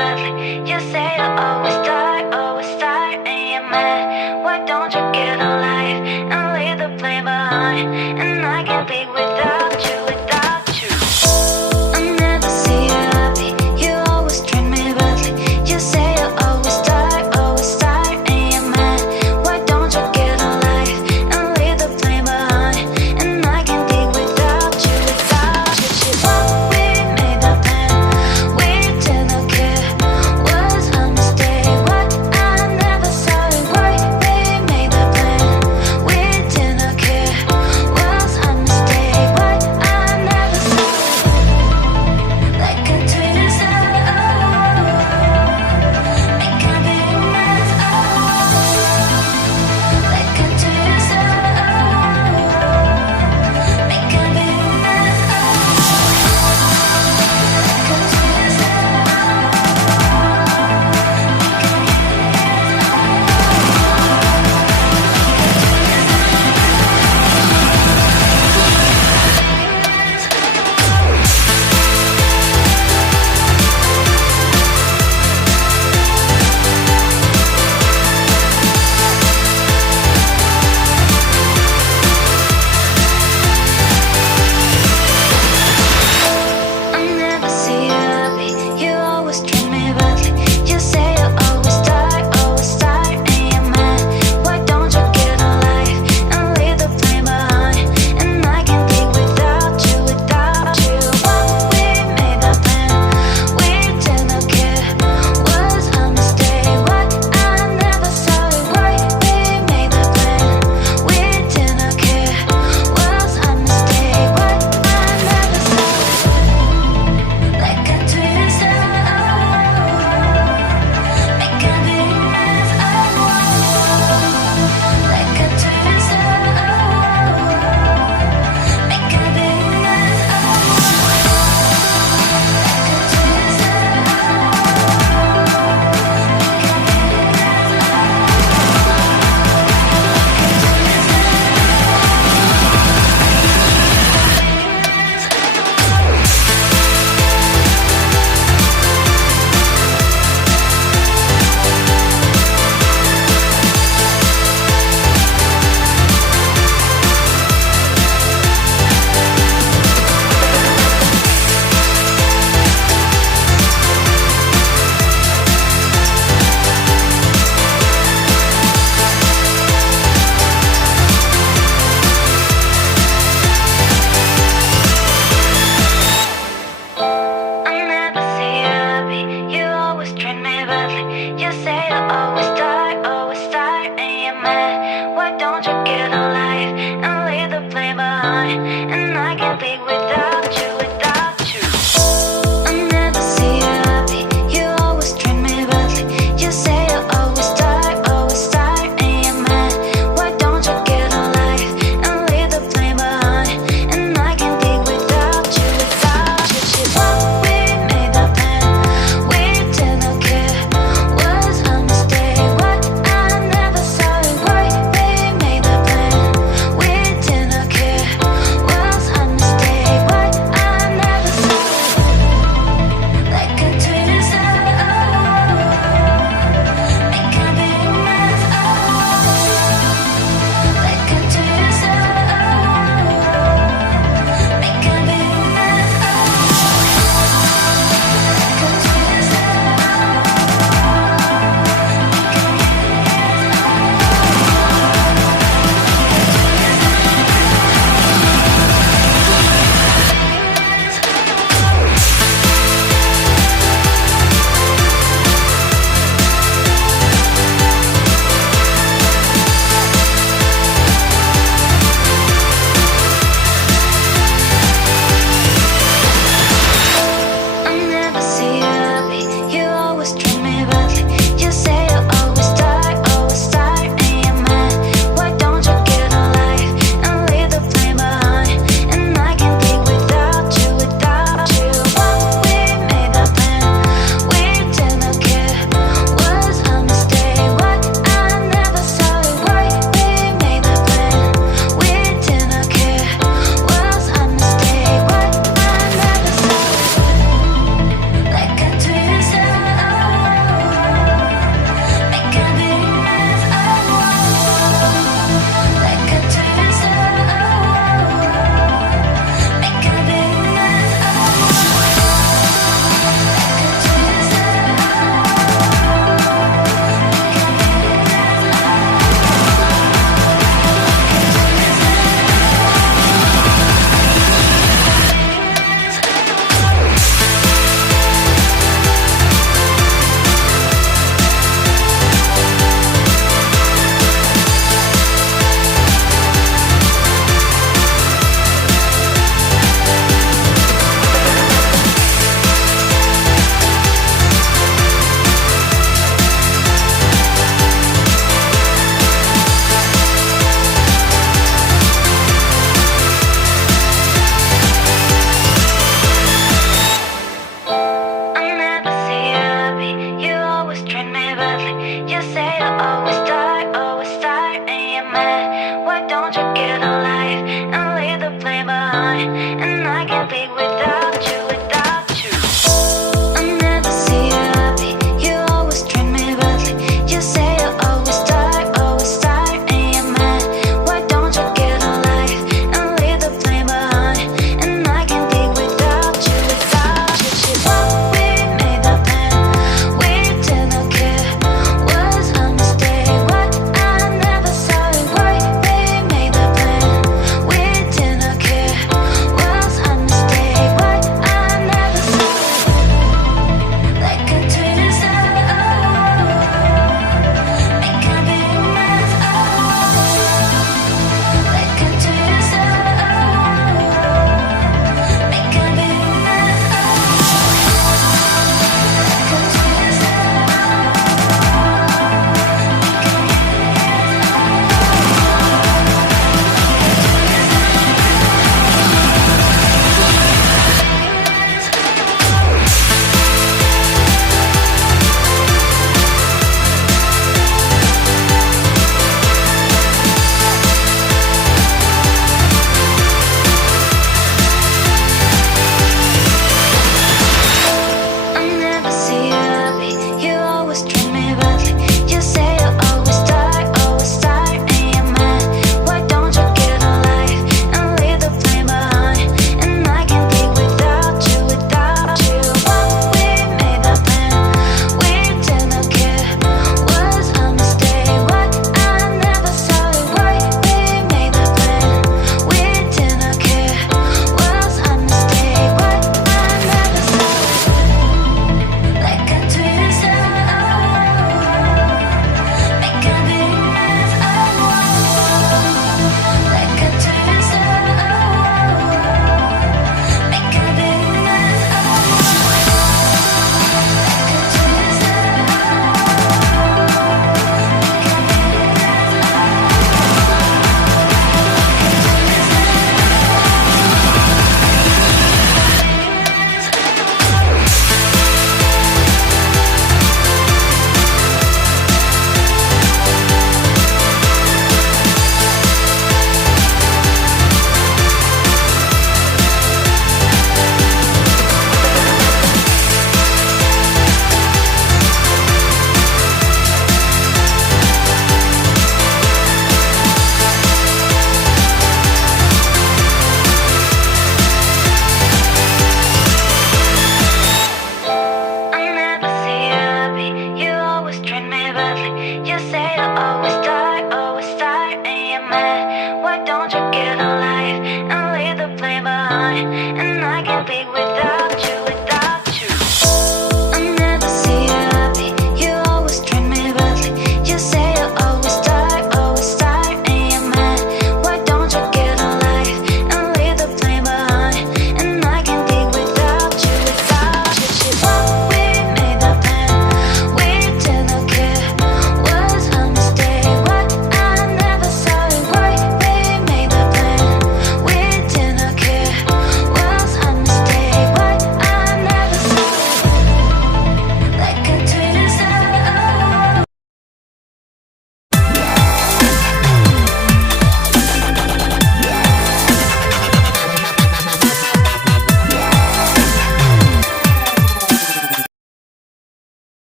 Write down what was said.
badly. You say you always start, and you're mad. Why don't you get a life and leave the blame behind? And I can't be without you, without you. I never see you happy. You always treat me badly. You say you always start, and you're mad. Why don't you get a life and leave the blame behind? And I can't be without you, without you. What we made the plan, we didn't care. Was a mistake. What I never saw it. Why we made the plan, we didn't care. Was a mistake. What I never saw it. Like a Twitter star, make a big mess. Like a Twitter star, make a big mess. Like a Twitter I never see you happy. You always treat me badly. You say you always start, and you're mad. Why don't you get a life and leave the blame behind? And I can't be without you, without you. What we made the plan, we didn't care. Was a mistake. What I never saw it. Why we made the plan, we didn't care. Was a mistake. What I never saw it. Like a Twitter star, make a big mess. Like a Twitter star, make a big mess. Like a Twitter I never see you happy. You always treat me badly. You say you always start, and you're mad. Why don't you get a life and leave the blame behind? And I can't be without you, without you. I never see you happy. You always treat me badly. You say you always start, and you're mad. Why don't you get a life and leave the blame behind? And I can't be without you, without you. What we made the plan, we didn't care. Was a mistake. What I never saw it. Why we made the plan, we didn't care. Was a mistake. What I never saw it. Like a Twitter star, make a big mess. Like a Twitter star, make a big mess. Like a Twitter I never see you happy. You always treat me badly.